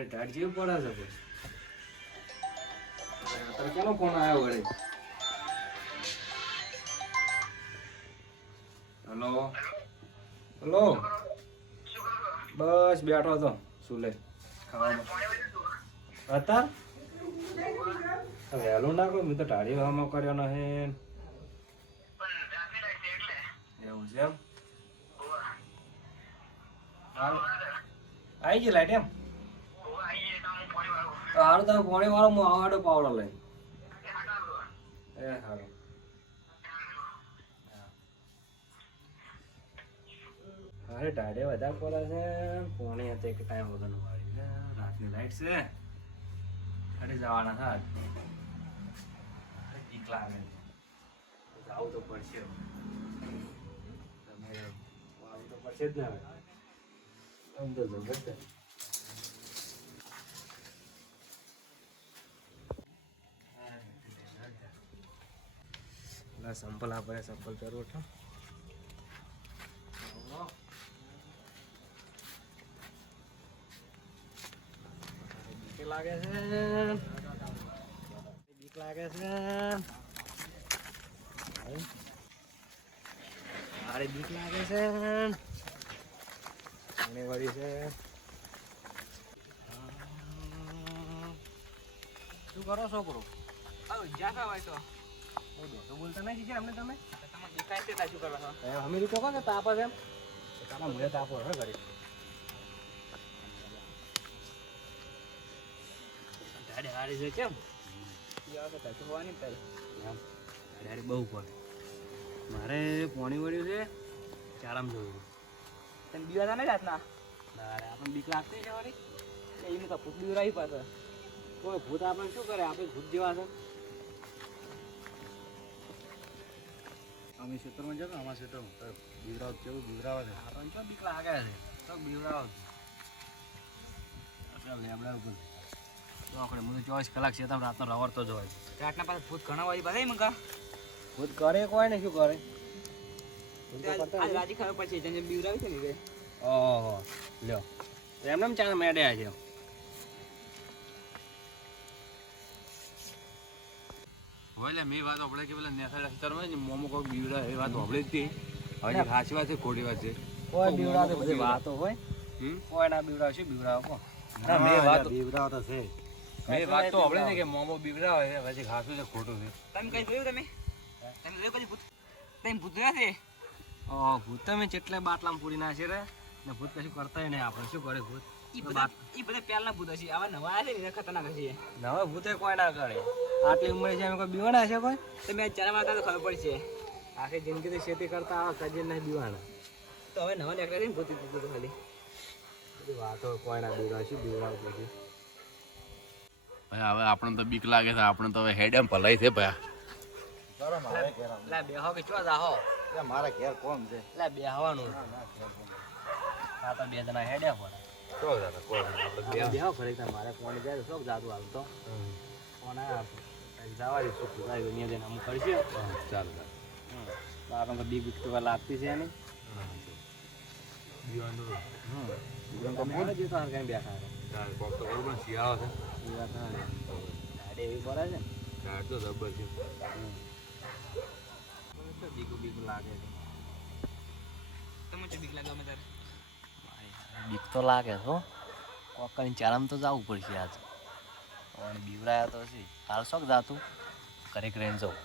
મારે ટાટ જેવું પડે છે ભાઈ. અત્યારે કેનો ફોન આવ્યો વળે? હલો હલો, બસ બેઠો હતો સુલે ખાવામાં હતા. વહેલું ના કોઈ, મેં તો ટાળી વામાં કર્યો નહીં. એવું છે એમ? આવી ગઈ લાઈટ એમ? સારું, તમે પોણી વાળો હું આવાડો પાવડો લઈ. એ સારું. અરે ટાઢે વધારે પડે છે. પોણી હતી એક ટાઈમ વગર વાળી રાતની લાઈટ છે. અરે જવાના હતા આજ. બીક લાગે છે, જવું તો પડશે. તમે આવું તો પડશે જ ને હવે. આમ તો જબરદસ્ત. સંપલ આપણે સંપલ કરવું છે. બીક લાગે છે, બીક લાગે છે. મારે બીક લાગે છે. પાણી વળી છે. શું કરો છોકરો? જ્યાં હોય તો તો બોલતા નહીં શીખ્યા અમને તમે? તમે દેખાય છે શું કરવા છો? અમે રીતે કહો કે તાપ છે એમ. તાપા મને તાપો હે ઘડી. ડાડે હારી છે કેમ? ડાડે બહુ પડે. મારે પોણી વળ્યું છે, ચારામ જોયું. તમે બીવા નહીં રાતના? આપણને બીક લાગતી છે વાળી. એનું તો ભૂત બીવ રહી પાસે. કોઈ ભૂત આપણને શું કરે? આપણે ભૂત જેવા છે. અમે ક્ષેત્રમાં જાવ, અમારા ક્ષેત્રમાં બીવરાવ કેવું બીવરાવ છે. આપણને શું બીક લાગે છે? તો બીવરાવ લેમડા ઉપર તો આપણે મને 24 કલાક છે, તમે રાતનો રવરતો જ હોય. રાતના પાસે ભૂત ઘણા વાળી પાસે મંગા ભૂત કરે કોઈ ને શું કરે? રાજી ખબર પડશે જેને બીવરાવી છે ને રે. ઓહો લ્યો એમને એમ ચાલે મેડ્યા છે. એટલે મેં વાત આપણે કે પેલા નેસા રસ્તામાં ને મોમો કોઈ બીવડા એ વાત સાંભળી હતી. હવે સાચી વાત છે ખોટી વાત છે? કોઈ બીવડાવ બધી વાતો હોય. કોઈ ના બીવડાવ શું બીવડાવ કો? મેં વાત બીવડાવ તો છે. મેં વાત તો સાંભળી ને કે મોમો બીવડાવે છે, પછી ખાસું છે ખોટું છે. તમે કઈ જોયું તમે જોયું કદી ભૂત? તમે ભૂત જોયા છે? ભૂત તમે જેટલા બાટલામાં પૂરી નાખે રે ને ભૂત કશું કરતા નહીં. આપણે શું કરે ભૂત? એ બધા પહેલા ભૂત હશે, આવા નવા આવે ને ખતરનાક હશે. નવા ભૂતે કોઈ ના કરે. આટલી ઉંમરે છે કોઈ બીવાના છે કોઈ? તમે આ ચાર વાતા તો ખબર પડશે. આખી જિંદગીથી ખેતી કરતા આવા કજે નહીં બીવાના. તો હવે નવા નીકળે ને ભૂત ખાલી બધી વાતો કોઈ ના બીવડાવ શું બીવડાવ પછી. ભાઈ હવે આપણને તો બીક લાગે છે, આપણે તો હવે હેડ એમ ભલાઈ છે ભાઈ. લા બેહો કે ચો જાહો? મારા ઘેર કોણ છે? લા બેહવાનું. આ તો બે જણા હેડ્યા પડે. બેહો ખરી મારે કોણ જાય સબ જાદુ હાલતો કોણ જવા દઈશું દુનિયા જઈને અમુક કરશે. ચાલો આપણને તો બીક તો લાગતી છે નહીં. બેઠા શિયાળો એવી પડે છે છે તો જબર છે. બીકું બીકું લાગે છે. તમે શું બીક લાગે અમે તારે? બીક તો લાગે હો. કોકની ચારામ તો જવું પડશે આજ. અને બીવરાયા તો છે હાલ શોખ જાતું કરેક રેન જવું.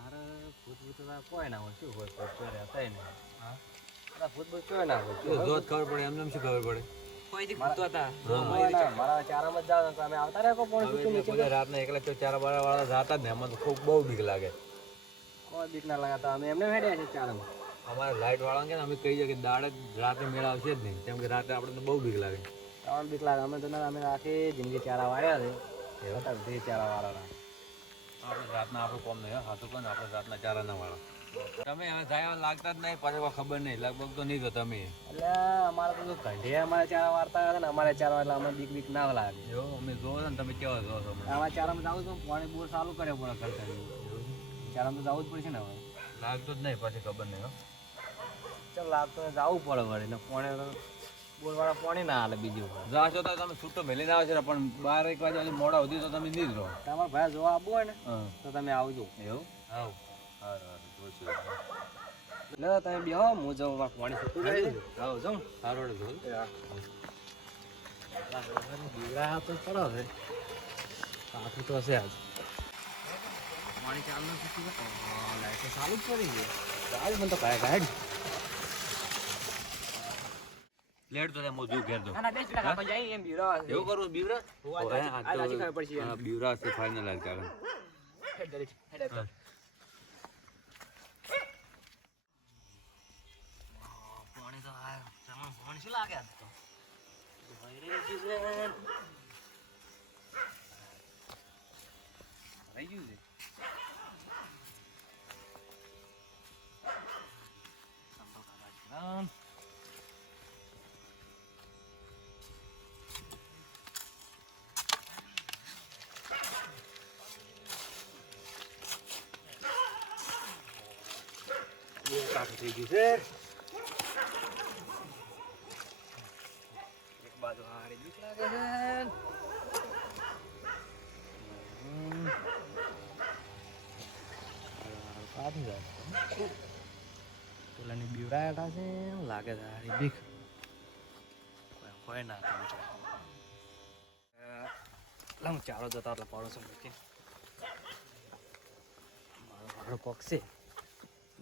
અરે ભૂત ભૂત કોઈ ના હોય શું હોય? ભૂત તો રહેતા નહીં. ભૂત ભૂત કોઈ ના હોય. જોત ખબર પડે એમને શું ખબર પડે? કોઈથી ભૂત હતા મારા ચારામાં જ જાવ તમે આવતા રહે પણ રાતના એકલા તો ચાર બાર વાળા જાતા જ ને એમાં તો ખૂબ બહુ બીક લાગે. કોઈ બીક ના લગાતા અમે એમને હેડ્યા છે ચારામાં. અમારે લાઈટ વાળા કે અમે કહીએ કે દાડે રાતે મેળા આવશે જ નહીં, કેમ કે રાતે આપણે તો બહુ બીક લાગે. ત્રણ બીક લાગે. અમે તો અમે આખી જિંદગી ચારા વાળ્યા છે. એવા તો બે ચારા વાળા આપણે રાતના આપણું કોમ નહીં હાથું કોને આપણે રાતના ચારા ના વાળા. તમે હવે જાય લાગતા જ નહીં, પછી ખબર નહીં લગભગ તો નહીં તો તમે. એટલે અમારે તો ઘંટે અમારે ચારા વાળતા હતા ને અમારે ચારા એટલે અમે બીક બીક ના લાગે. જો અમે જોવો ને તમે કેવા જો છો? આમાં ચારામાં જવું તો પાણી બોર ચાલુ કરે પડે કરતા. ચારામાં તો જવું જ પડશે ને હવે. લાગતું જ નહીં પછી ખબર નહીં. ચાલ લાગતો જવું પડે વળી ને પોણે બોરવાળા પાણી ના હાલે બીજું જાશો તો તમે છૂટો મેલીને આવે છે પણ 12-1 વાગે હજી મોડા સુધી તો તમે નહીં જ રહો. તમારા ભાઈ જોવા આવવું હોય ને હા તો તમે આવજો. એવું હાવ સારું જોઈશું. લે તમે બેહો હું જાઉં પાણી છૂટું જાય છે. હાવ જાઉં સારું જોઈ બીવડા તો પડો છે કાઠું તો હશે આજ પાણી ચાલુ નથી લાઈટ તો ચાલુ જ કરી છે ચાલ મને તો કાંઈ કાઢ લેટ તો હું જો ઘેર દો ના 10 ટકા આપણે જઈએ એમ બીરો એવું કરવું બીવરા આ લાજી ખબર પડશે હા બીવરા છે ફાઇનલ આજ કારણ હેડ તો પાણી તો આ જમણ પાણી શું લાગે આજ તો ભાઈ રહી ગયું છે રહી ગયું છે સંતો કાકા કાઠું થઈ ગયું છે એક બાજુ હારી બીક લાગે છે કાઢી જાય પેલાની બીવડાયા છે લાગે છે હારી બીક કોઈ ના હું ચાલો જતા એટલે પડોશો મૂકી મારો ભાડો પકશે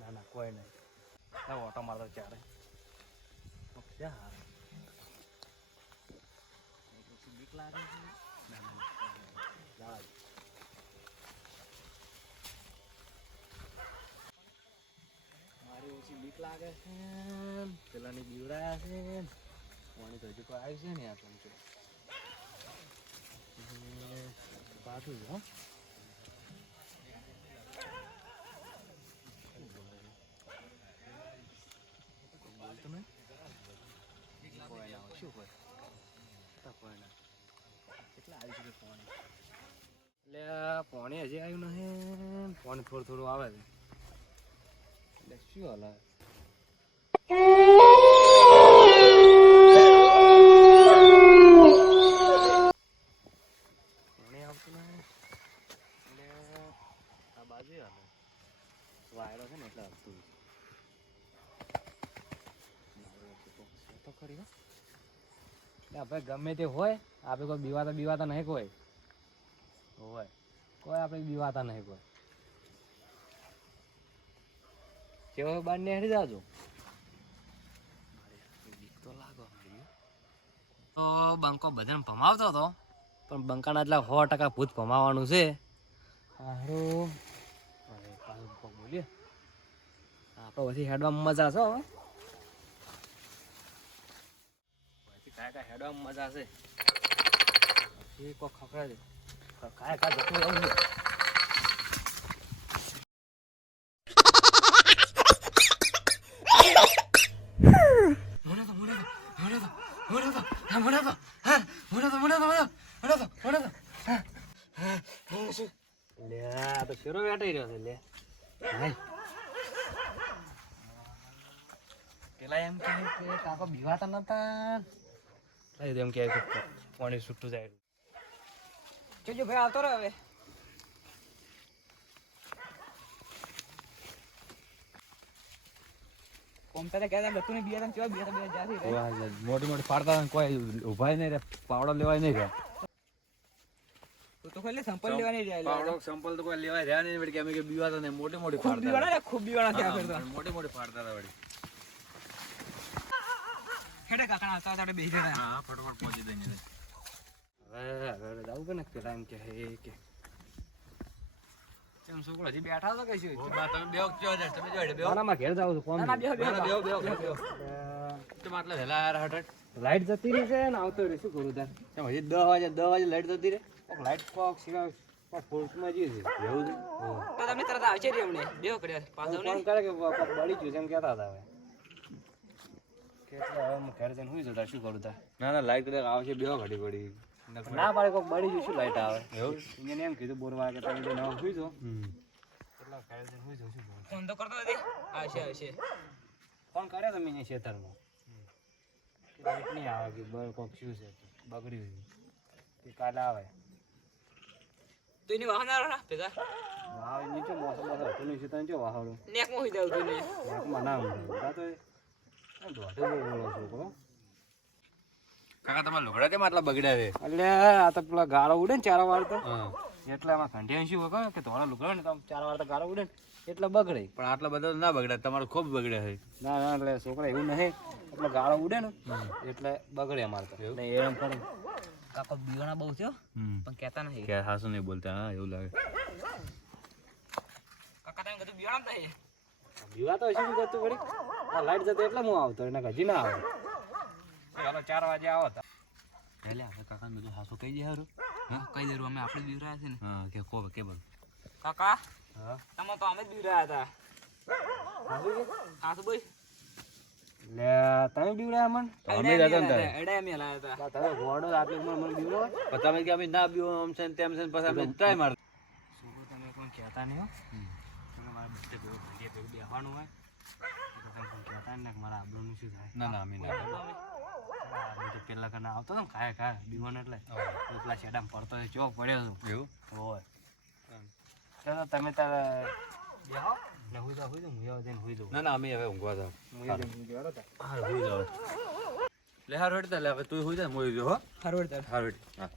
ના ના કોઈ નહીં ઓટો મારતો ચાલે પકશે હાર બીક લાગે છે ના ના મારી ઓછી બીક લાગે છે પેલાની બીવડાયા છે પાણી તો હજુ કોઈ આવ્યું છે ને આ પંચો પાછું છે હો બોલતો નહીં કોઈ ના હોય શું કોઈ કોઈ ના કેટલા આવી છે પાણી એટલે પાણી હજી આવ્યું નહીં પાણી થોડું થોડું આવે છે એટલે શું હાલ પાણી આવતું નહીં એટલે આ બાજુ હાલે વાયરો છે ને એટલે આવતું તો ખરી હો ભાઈ ગમે તે હોય આપણે કોઈ બીવાતા નહીં કોઈ હોય કોઈ આપણે બીવાતા નહીં કોઈ કેવો બાર ને હેડી જાજો તો લાગો તો બંકો બધાને ભમાવતો હતો પણ બંકાના એટલા 100% ભૂત ભમાવાનું છે હારું બોલીએ આપણે પછી હેડવામાં મજા છે હવે કાંઈ હેડવામાં મજા છે પછી કોઈ ખખડા છે કાંઈ જતું એવું નહીં તો શેરો વેટાઈ રહ્યો છે લે પેલા એમ કે કાકો બીવાતા નતા એમ કે પાણી છૂટું જાય જોજો ભાઈ આવતો રહે હવે કોમ્પ્યુટર કહેતા બતું ને બિયા તને કેવા બિયા જાતી રે મોટી મોટી પાડતા હતા કોઈ ઉભાય નહીં રે પાવડો લેવાય નહીં રે તો ખાલી સેમ્પલ લેવા નહીં જાય પાવડો સેમ્પલ તો કોઈ લેવાય રહ્યા નહીં વળી કે અમે કે બીવાતા નહીં મોટી મોટી પાડતા બીવાણા ખૂબ બીવાણા થયા ફેર તો મોટી મોટી પાડતા હતા વળી હેડે કાકા આવતા હતા બેહી જતા હા ફટફટ પહોંચી દઈને હવે જાવું કે ને પેલા એમ કે હે કે કેમ છોકરો હજી બેઠા તો કઈ શું તમે બેહો ક્યો છે તમે જોડે બેહો ના ઘેર જાવ છું કોણ ના બેહો બેહો તમે આટલા વહેલા આયા હટટ લાઈટ જતી રહી છે ને આવતો રહી શું કરું તાર કેમ હજી 10 વાગે લાઈટ જતી રે લાઈટ કોક સિવાય ફોર્સમાં જઈએ છે એવું છે તો તમે તરત આવશે રે હમણે બેહો કર્યા પાછો ફોન કરે કે બળી ગયું છે એમ કહેતા હતા હવે કેટલા હવે હું ઘરે જઈને સુઈ જતા શું કરું તાર ના લાઈટ કદાચ આવશે બેહો ઘડી પડી ના પાડે કોક બળી ગયું શું લાઈટ આવે એવું એને એમ કીધું બોરવા કે તમે જો નવા સુઈ જાઓ કેટલા ઘરે જઈને સુઈ જાઉં શું કરું ફોન તો કરતો નથી આવશે ફોન કર્યો તમે અહીંયા ખેતરમાં કે લાઈટ નહીં આવે કે કોક શું છે બગડ્યું છે કે કાલે આવે તો એની વાહન ના ભેગા વાહ નીચે મોસમ બસ હતું નહીં છે તને જો વાહડો નેક માં હોઈ જાવ તું ને મના ઊંઘા તો દોઢે બહુ બોલો છોકરો કાકા તમારા લુગડા કેમ આટલા બગડ્યા છે એટલે આ તો પેલા ગાળો ઉડે ને ચાર વાર તો હા એટલે એમાં ઘંટિયા શું હોય કે ધોળા લુગડા ને તો ચાર વાર તો ગાળો ઉડે ને એટલે બગડે પણ આટલા બધા તો ના બગડ્યા તમારે ખૂબ બગડ્યા છે ના ના એટલે છોકરા એવું નહીં એટલે ગાળો ઉડે ને એટલે બગડે અમારે તો એવું? એટલે એમ કરે કાકો બીવાના બહુ થયો પણ કહેતા નહીં કે હાસુ નહીં બોલતા હા એવું લાગે કાકા તમે કીધું બીવાના થાય દીવા તો શું કરતું વળી આ લાઈટ જતો એટલે હું આવતો એને હજી ના આવે ચાલો 4 વાગે આવો તા એટલે હવે કાકાને બધું હાસુ કહી દે હારું કઈ દેરું અમે આપણે બીવરાયા છે ને હા કે કો કે બોલ કાકા હા તમે તો અમે જ બીવરાયા હતા હાસુ કે હા તો ભાઈ લે તમે બીવડા મન અમે જ હતા ને તારે. એડે અમે લાયા હતા તમે ગોડો આટલી ઉંમર મને બીવડો પણ તમે કે અમે ના બીવો આમ છે ને તેમ છે ને પછી અમે ટ્રાય માર છોકરો તમે કોઈ કહેતા નહીં હો તમે મારા બધે ભેગો ઘંટીએ ભેગું બેસવાનું હોય તો તમે કોઈ કહેતા નહીં ને કે મારા આબરૂનું શું થાય ના ના અમે ના હું તો પેલા કરના આવતો હતો ને ખાય બીવાનો એટલે તો પેલા શેડામાં પડતો હોય ચો પડ્યો છું એવું હોય ચાલો તમે તારે બેહો ને હુઈ જાઓ હું જઈને હુઈ દઉં ના ના અમે હવે ઊંઘવા જાવ હું જઈને બેહો તા હારું હુઈ જાવ લે હારું હેડ લે હવે તું હુઈ જા મોઈ જો હો હરવડ હારું હેડ હા